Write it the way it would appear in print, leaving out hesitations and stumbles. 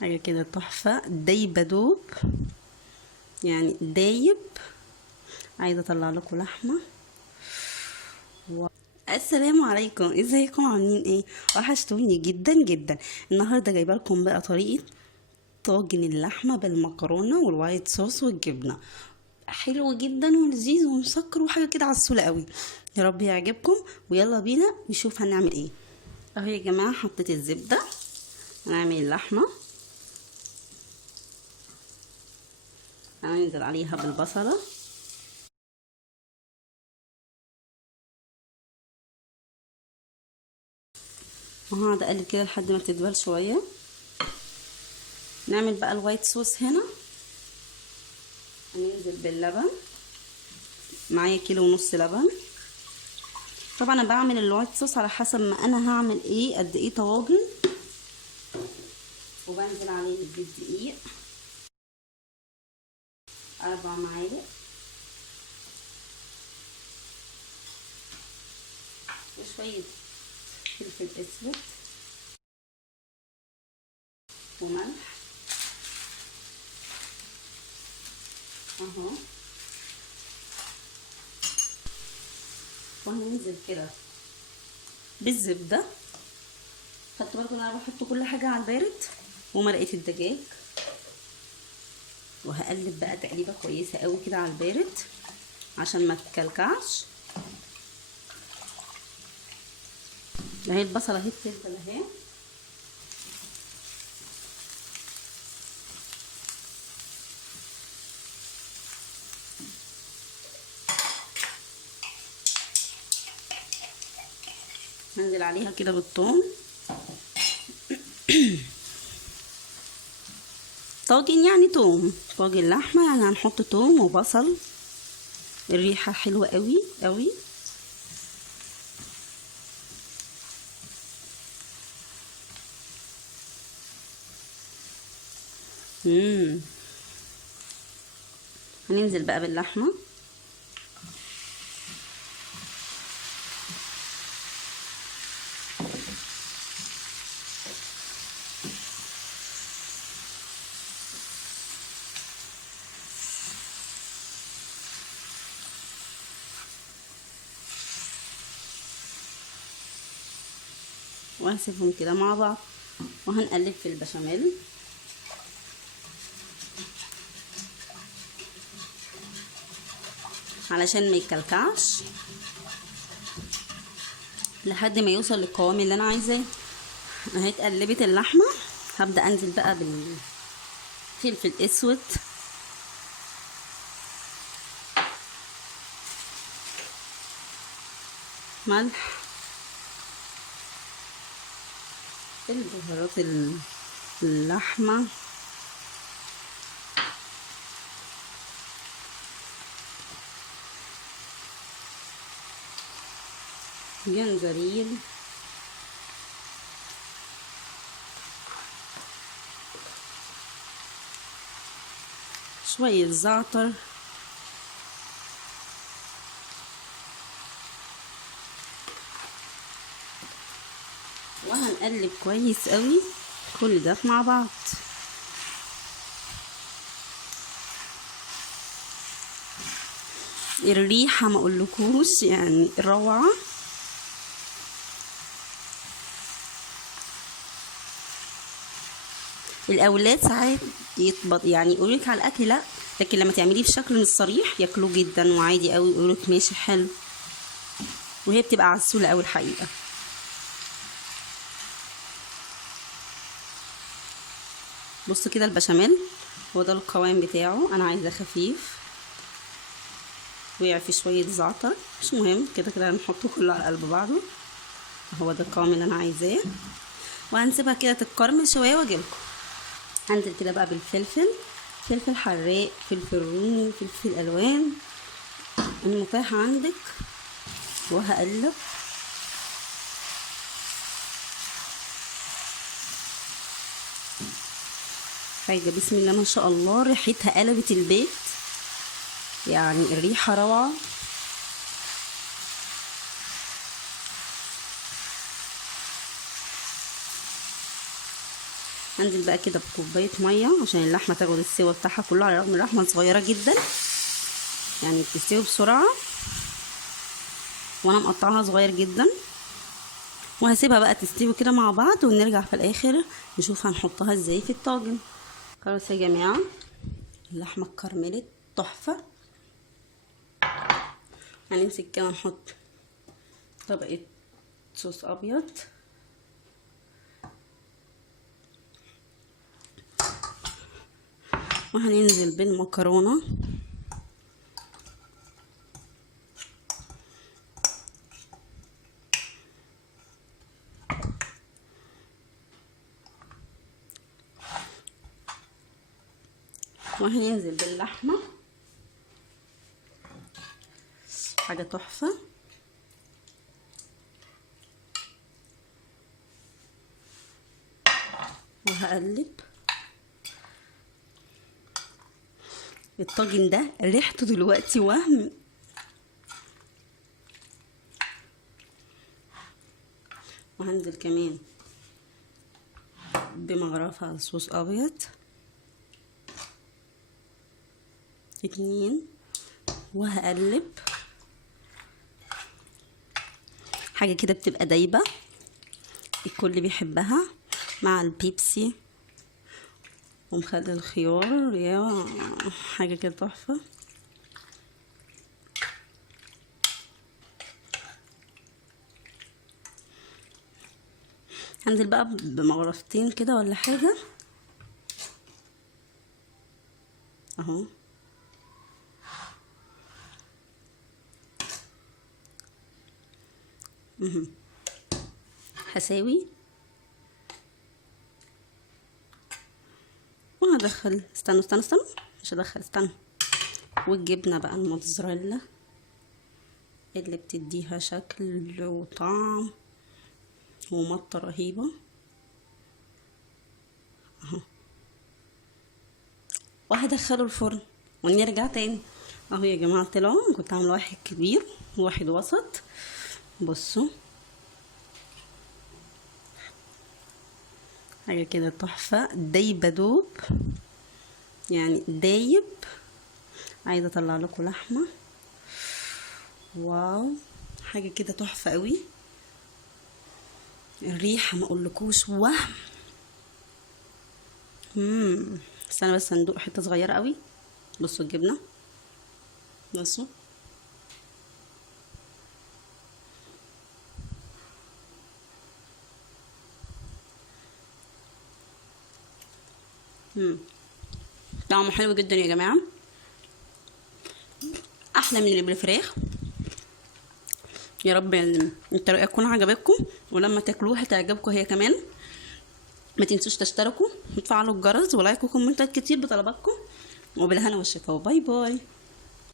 حاجة كده تحفة، دايبة دوب، يعني دايب. عايزة اطلع لكم لحمة. السلام عليكم، ازيكم؟ عاملين ايه؟ وحشتوني جدا جدا. النهارده جايبه لكم بقى طريقة طاجن اللحمة بالمكرونة والوايت صوص والجبنة. حلو جدا ولذيذ ومسكر وحاجة كده عسولة قوي. يا رب يعجبكم، ويلا بينا نشوف هنعمل ايه. اهو يا جماعة حطيت الزبدة، هنعمل اللحمة، هننزل عليها بالبصلة، وهقعد اقلب كده لحد ما تدبل شوية. نعمل بقى الوايت صوص هنا. هننزل باللبن، معايا 1.5 كيلو لبن. طبعا انا بعمل الوايت صوص على حسب ما انا هعمل ايه، قد ايه طواجن. وبنزل عليه بالدقيق 4 معالق، وشوية فلفل اسود وملح اهو. وهننزل كده بالزبدة. خدتوا بالكم انا بحط كل حاجة على البارد، ومرقة الدجاج. وهقلب بقى تقليبة كويسة قوي كده على البارد عشان ما تكلكعش. اهي البصلة اهي بتدبل اهي. هنزل عليها كده بالثوم. طاجن يعني توم، طاجن لحمة يعني هنحط توم وبصل. الريحة حلوة قوي قوي. هننزل بقى باللحمة. وهنسيبهم كده مع بعض، وهنقلب في البشاميل علشان ما يكلكعش لحد ما يوصل للقوام اللي انا عايزاه. اهي اتقلبت اللحمه. هبدا انزل بقى بالفلفل اسود، ملح، البهارات اللحمه، جنزبيل، شويه زعتر، وهنقلب كويس قوي كل ده مع بعض. الريحه ما اقولكوش يعني روعه. الاولاد ساعات يعني يقولولك على الاكل لا، لكن لما تعمليه بشكل مش صريح ياكلوه جدا وعادي قوي، يقولولك ماشي حلو. وهي بتبقى عسوله قوي الحقيقه. بصوا كده البشاميل، هو ده القوام بتاعه. انا عايزاه خفيف، وقع فيه شويه زعتر، مش مهم، كده كده هنحطه كله على قلب بعضه. هو ده القوام اللي انا عايزاه. وهنسيبها كده تتكرمل شويه واجيلكم. هنزل كده بقى بالفلفل، فلفل حراق، فلفل رومي، فلفل الوان المتاح عندك. وهقلب. حاجه بسم الله ما شاء الله، ريحتها قلبت البيت، يعني الريحه روعه. هنزل بقى كده بكوبايه ميه عشان اللحمه تاخد السوا بتاعها كله، على الرغم اللحمه صغيره جدا يعني بتستوي بسرعه، وانا مقطعها صغير جدا. وهسيبها بقى تستوي كده مع بعض، ونرجع في الاخر نشوف هنحطها ازاي في الطاجن. خلاص يا جماعه اللحمه اتكرملت تحفه. هنمسك كده نحط طبقه صوص ابيض، وهننزل بالمكرونه، وهننزل باللحمه، حاجه تحفه. وهقلب. الطاجن ده ريحته دلوقتي وهم. وهنزل كمان بمغرفة صوص ابيض 2، وهقلب. حاجة كده بتبقى دايبة الكل بيحبها مع البيبسي ومخلل الخيار، يا حاجة كده تحفة. هنزل بقى بمغرفتين كده ولا حاجة اهو. هساوي وهدخل. استنوا مش هدخل، استنوا. والجبنة بقى الموتزاريلا اللي بتديها شكل وطعم ومطة رهيبة اهو. وهدخله الفرن ونرجع تاني اهو. يا جماعة طلعوا، كنت عاملة واحد كبير وواحد وسط. بصوا حاجة كده تحفة، دايبة دوب يعني دايب. عايزة اطلع لكم لحمة، واو حاجة كده تحفة قوي. الريحة ما اقولكوش وهم. استنى بس هندوق حتة صغيرة قوي. بصوا الجبنة، بصوا طعمه حلو جدا يا جماعة، احلى من اللي بالفراخ. يا رب الطريقه يكون عجبتكم، ولما تاكلوها هتعجبكم هي كمان. ما تنسوش تشتركوا وتفعلوا الجرس ولايك وكومنتات كتير بطلباتكم، وبالهنا والشفا، وباي باي.